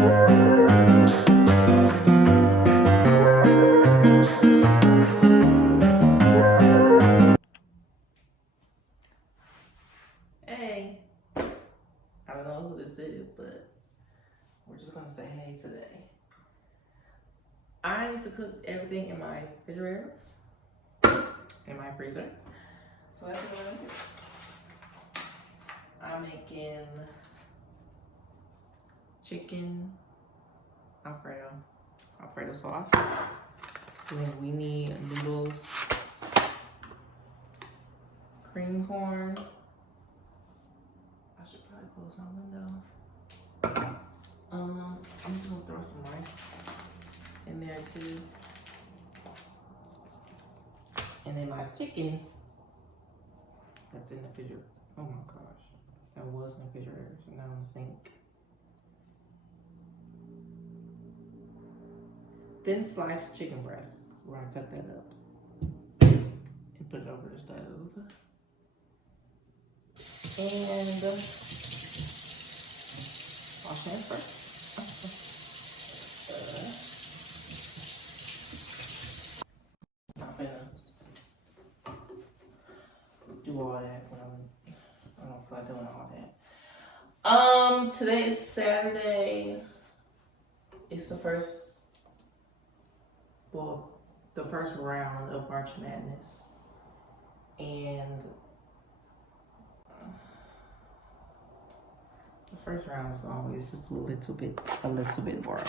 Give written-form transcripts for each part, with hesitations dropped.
Hey, I don't know who this is, but we're just gonna say hey today. I need to cook everything in my refrigerator, in my freezer. So that's what I'm making chicken Alfredo sauce. And then we need noodles, cream corn. I should probably close my window. I'm just gonna throw some rice in there too. And then my chicken that's in the refrigerator. Oh my gosh. That was in the refrigerator, so now in the sink. Thin sliced chicken breasts. We're gonna cut that up and put it over the stove. And wash hands first. Not gonna do all that when I don't feel like doing all that. Today is Saturday. It's the first round of March Madness. And the first round is always just a little bit boring.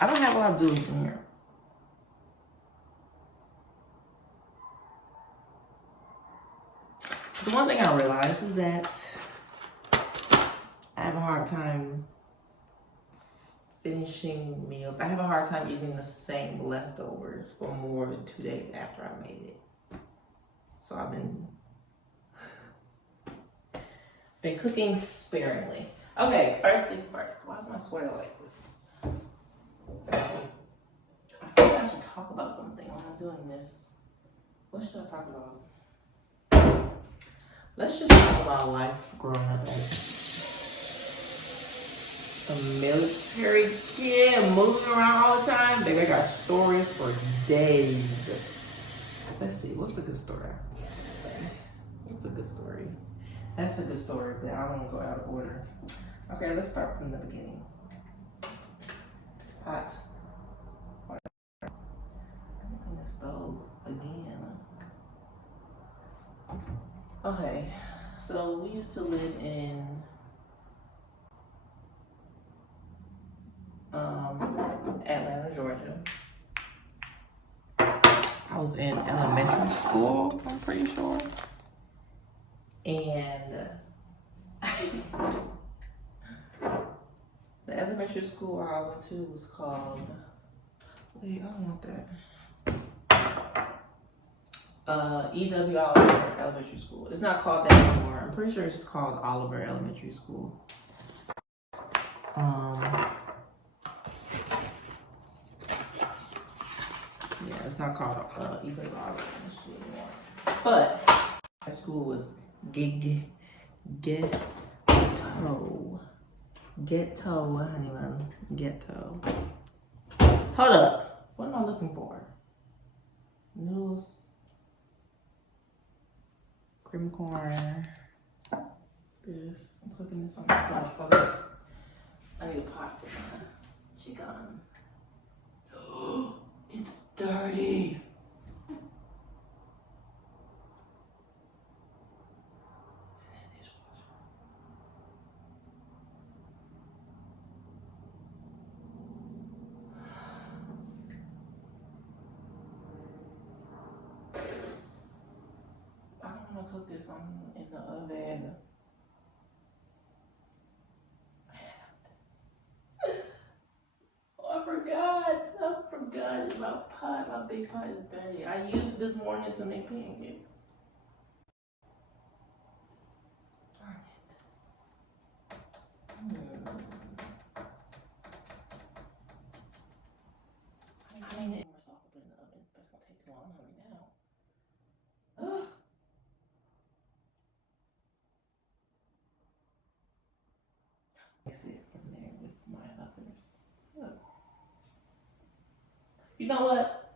I don't have a lot of goodies in here. The one thing I realized is that I have a hard time finishing meals. I have a hard time eating the same leftovers for more than 2 days after I made it. So I've been cooking sparingly. Okay, first things first. Why is my sweater like this? I feel like I should talk about something when I'm doing this. What should I talk about? Let's just talk about life growing up as a military kid, moving around all the time. Baby, I got stories for days. Let's see, what's a good story? What's a good story? That's a good story, but I don't want to go out of order. Okay, let's start from the beginning. Hot. Everything is stove again. Okay, so we used to live in Atlanta, Georgia. I was in elementary school, I'm pretty sure. And the elementary school I went to was called, wait, I don't want that. E.W. Oliver Elementary School. It's not called that anymore. I'm pretty sure it's just called Oliver Elementary School. Yeah, it's not called E.W. Oliver Elementary School anymore. But my school was Ghetto, honeymoon. Ghetto. Hold up. What am I looking for? Noodles. Cream corn. This. I'm cooking this on the stove. Okay. I need a pot for my chicken. It's dirty. It's in that dishwasher. I don't want to cook this in the oven. Oh, I forgot about pot. My big pot is dirty. I used it this morning to make pancakes. Darn it. I mean, it was all put in the oven. That's gonna take too long. I'm hungry now. Ugh. You know what?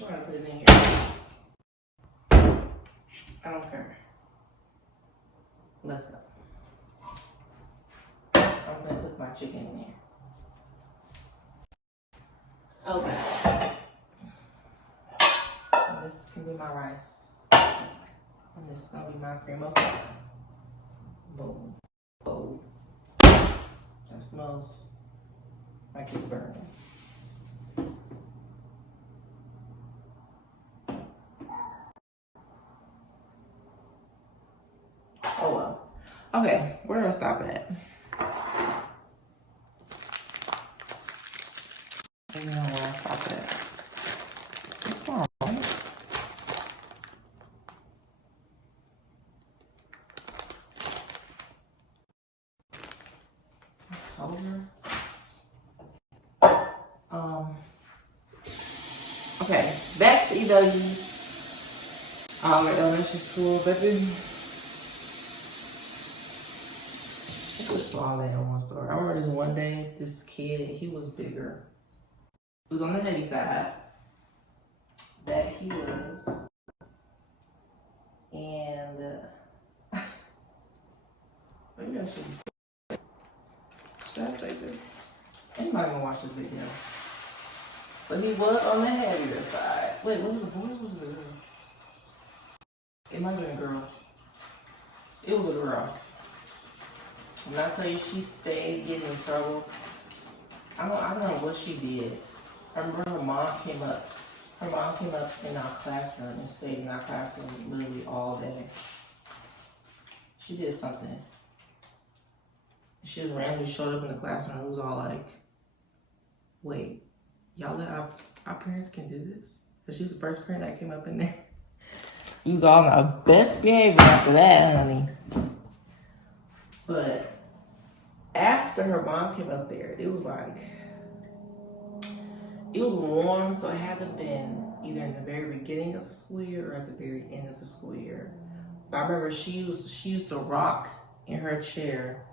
We're gonna put it in here. I don't care. Let's go. I'm gonna cook my chicken in here. Okay. And this can be my rice. And this is gonna be my cream of pie. Boom. Boom. That smells like it's burning. Oh well. Okay, where do I stop at? I don't know where I stop at. It's all right. Okay, back to EW. Elementary school, baby. It's a small day on one story. I remember this one day, this kid, he was bigger. He was on the heavy side. That he was. And, maybe I should I say this? Anybody gonna watch this video? But he was on the heavier side. Wait, what was the boy? Was it? It might have been a girl. It was a girl. When I tell you she stayed getting in trouble, I don't know what she did. I remember her mom came up. Her mom came up in our classroom and stayed in our classroom literally all day. She did something. She just randomly showed up in the classroom. It was all like, wait, y'all let our parents can do this? Because she was the first parent that came up in there. He was all in our best behavior after that, honey. But after her mom came up there, it was like, it was warm, so it had to have been either in the very beginning of the school year or at the very end of the school year. But I remember she used to rock in her chair.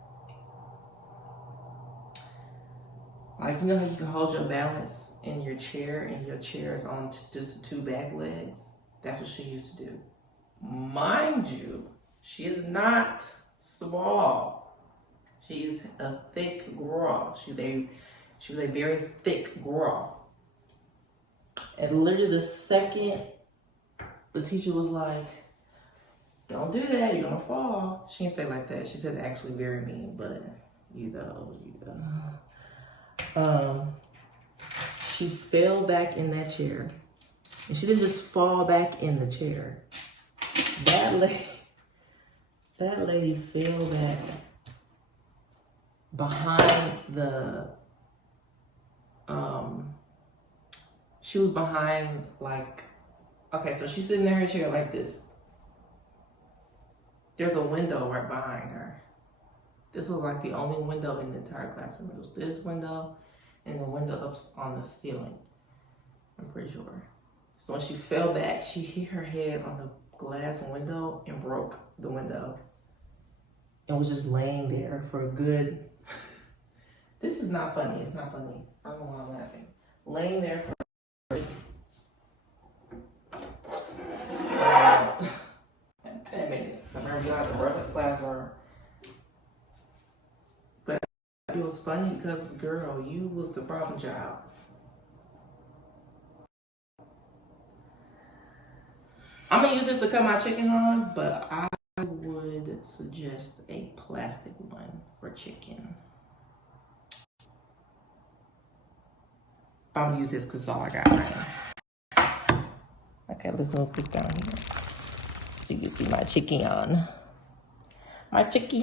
Like, you know how you can hold your balance in your chair and your chair is on just the two back legs? That's what she used to do. Mind you, she is not small. She's a thick girl. She was a very thick girl. And literally the second the teacher was like, don't do that, you're gonna fall. She didn't say it like that. She said actually very mean, but you know. She fell back in that chair. And she didn't just fall back in the chair. That lady fell back behind the, she was behind, like, okay, so she's sitting in her chair like this. There's a window right behind her. This was like the only window in the entire classroom. It was this window and the window up on the ceiling, I'm pretty sure. So when she fell back, she hit her head on the glass window and broke the window. And was just laying there for a good, this is not funny, it's not funny. I don't know why I'm laughing. Laying there for 10 minutes. I remember I had to run to the classroom. But it was funny because, girl, you was the problem child. I'm gonna use this to cut my chicken on, but I would suggest a plastic one for chicken. I'm gonna use this because it's all I got right now. Okay, let's move this down here so you can see my chicken on. My chicken.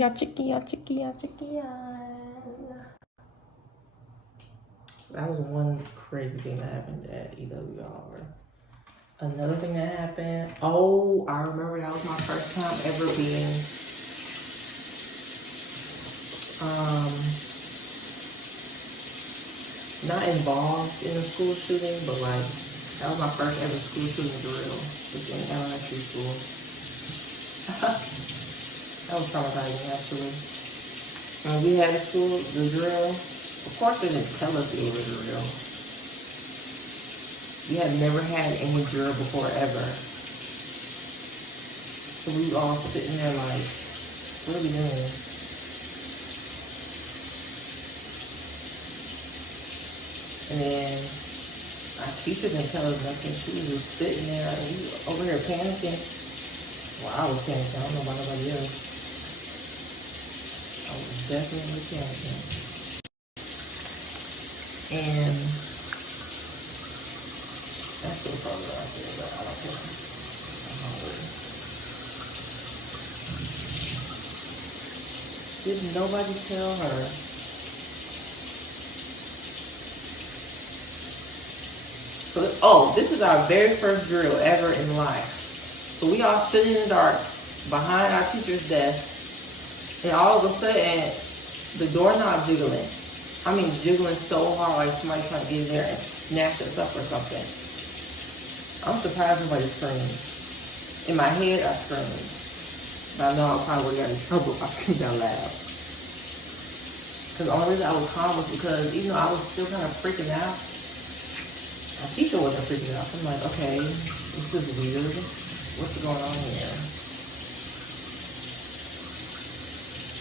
So that was one crazy thing that happened at EWR. Another thing that happened, oh, I remember that was my first time ever being not involved in a school shooting, but like that was my first ever school shooting drill within elementary school. That was traumatizing, actually. When we had a school, the drill, Of course they didn't tell us it was real. We had never had any drill before ever. So we all sitting there like, what are we doing? And then our teacher didn't tell us nothing. She was just sitting there and we were over here panicking. Well, I was panicking. I don't know about nobody else. I was definitely panicking. And that's still probably what I feel, but I don't care. I'm hungry. Did nobody tell her? So, this is our very first drill ever in life. So we all stood in the dark behind our teacher's desk, and all of a sudden, the doorknob jiggling. I mean, jiggling so hard, like somebody trying to get in there and snatch us up or something. I'm surprised nobody screamed. In my head, I screamed. But I know I probably would have got in trouble if I screamed out loud. Because the only reason I was calm was because even though I was still kind of freaking out, my teacher wasn't freaking out. So I'm like, okay, this is weird. What's going on here?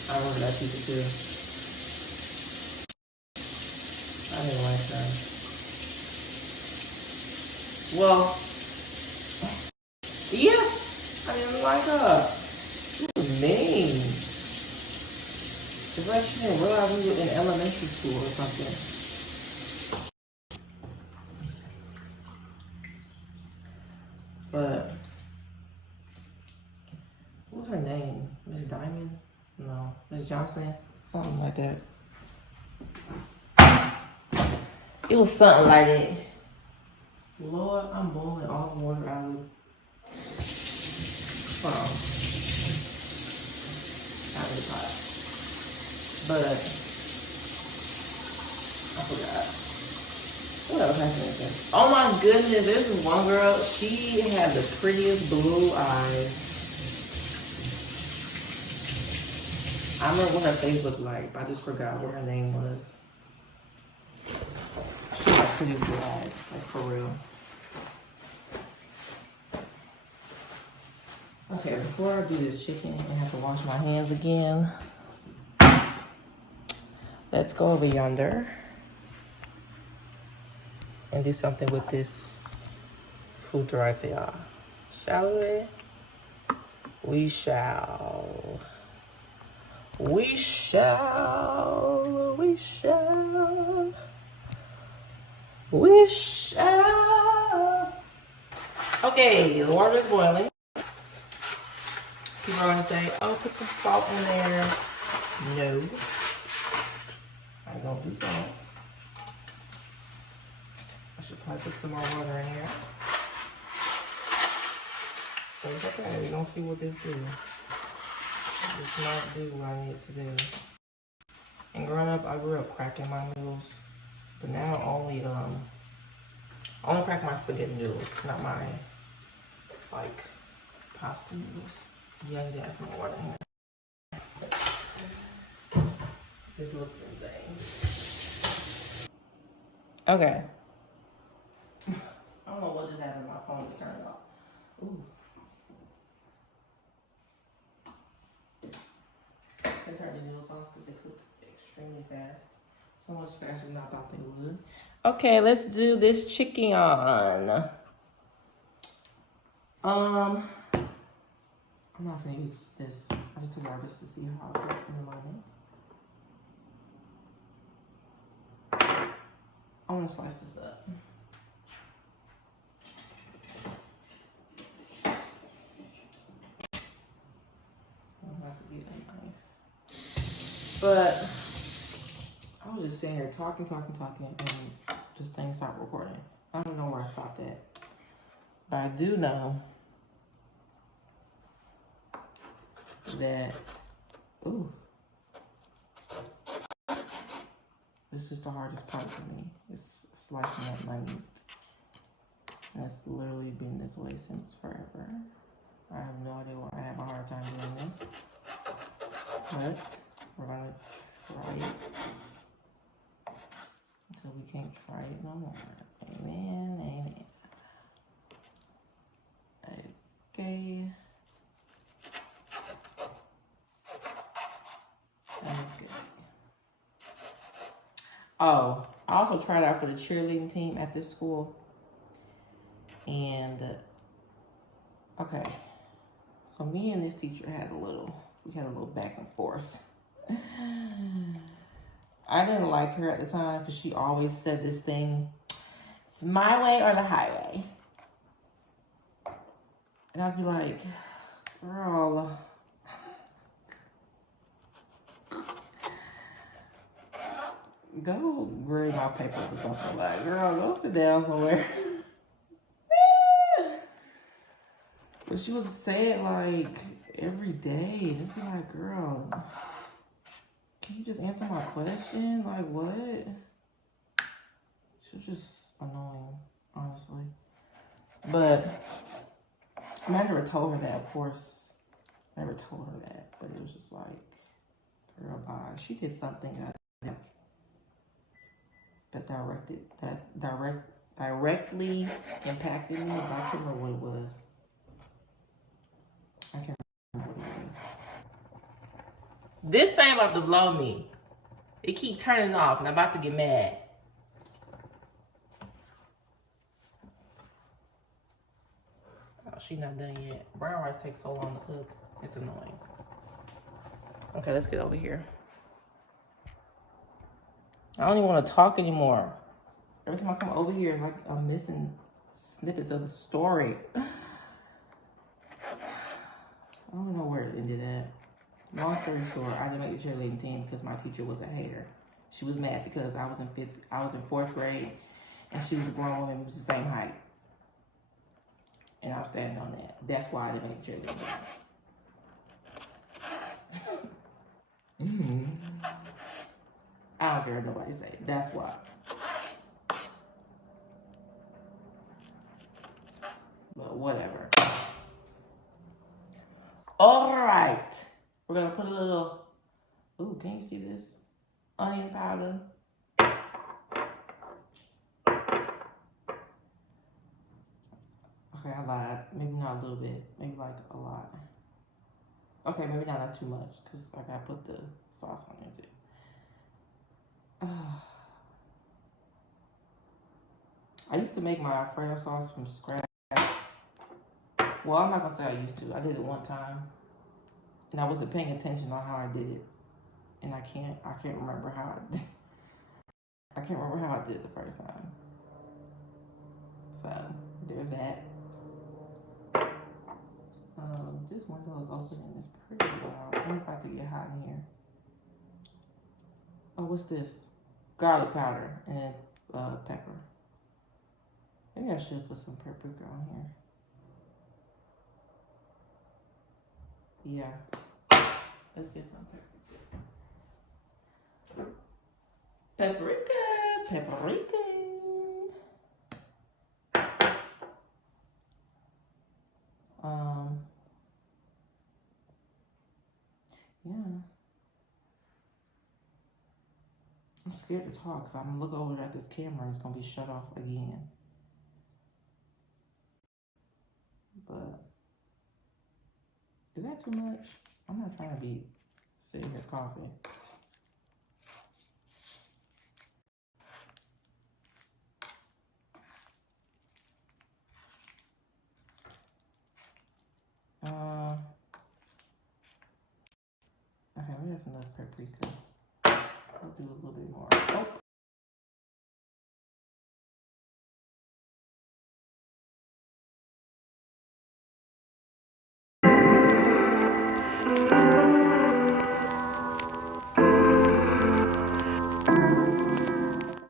I remember that teacher too. I didn't like her. Well, yeah, I didn't like her. She was mean. It's like she didn't realize we were in elementary school or something. But what was her name? Miss Diamond? No, Miss Johnson? Something like that. It was something like it. Lord, I'm boiling all the water out of it. Hold on. Out of the pot. But I forgot. What else happened today? Oh my goodness, there's this one girl. She had the prettiest blue eyes. I remember what her face looked like, but I just forgot what her name was. She had pretty blue eyes, like for real. Okay, before I do this chicken and have to wash my hands again, let's go over yonder and do something with this food y'all. Shall we? We shall. We shall. We shall. We shall. Okay, the water is boiling. People are gonna say, oh, put some salt in there. No. I don't do salt. I should probably put some more water in here. But it's okay, we're gonna see what this do. This might do what I need to do. And growing up, I grew up cracking my noodles. But now I only crack my spaghetti noodles, not my, like, pasta noodles. Yeah, I need to add some more water in here. This looks insane. Okay. I don't know what just happened. My phone just turned off. Ooh. I turned the noodles off because they cooked extremely fast. So much faster than I thought they would. Okay, let's do this chicken. I'm not gonna use this. I just took it out just to see how it looks in a moment. I want to slice this up. So I'm about to get a knife. But I was just sitting here talking, and this thing stopped recording. I don't know where I stopped at. But I do know that, ooh, this is the hardest part for me. It's slicing up my meat. And it's literally been this way since forever. I have no idea why I have a hard time doing this. But we're gonna try it. so we can't try it no more. Amen, amen. Okay. Okay. Oh, I also tried out for the cheerleading team at this school. And, okay. So me and this teacher had a little back and forth. I didn't like her at the time because she always said this thing, it's my way or the highway. And I'd be like, girl, go grade my papers or something. Like, girl, go sit down somewhere. But she would say it like every day. It'd be like, girl, can you just answer my question? Like, what? She was just annoying, honestly. But I never told her that, of course. I never told her that. But it was just like, girl, bye. She did something that directly impacted me, but I can't remember what it was. I can't remember what it was. This thing about to blow me. It keep turning off, and I'm about to get mad. Oh, she's not done yet. Brown rice takes so long to cook. It's annoying. Okay, let's get over here. I don't even want to talk anymore. Every time I come over here, like I'm missing snippets of the story. I don't know where it ended at. Long story short, I didn't make the cheerleading team because my teacher was a hater. She was mad because I was in fourth grade, and she was a grown woman who was the same height. And I'm standing on that. That's why I didn't make the cheerleading team. I don't care what nobody say. That's why. But whatever. All right. We're going to put a little... Ooh, can you see this? Onion powder. Okay, I lied. Maybe not a little bit. Maybe like a lot. Okay, maybe not too much because I got to put the sauce on it too. I used to make my Alfredo sauce from scratch. Well, I'm not going to say I used to. I did it one time. And I wasn't paying attention on how I did it. And I can't remember how I did. I can't remember how I did it the first time. So, there's that. This window is open and it's pretty loud. And it's about to get hot in here. Oh, what's this? Garlic powder and pepper. Maybe I should put some paprika on here. Yeah. Let's get some paprika. Paprika. Yeah. I'm scared to talk because I'm going to look over at this camera and it's going to be shut off again. But is that too much? I'm not trying to be sitting here coughing. Okay, maybe that's enough paprika.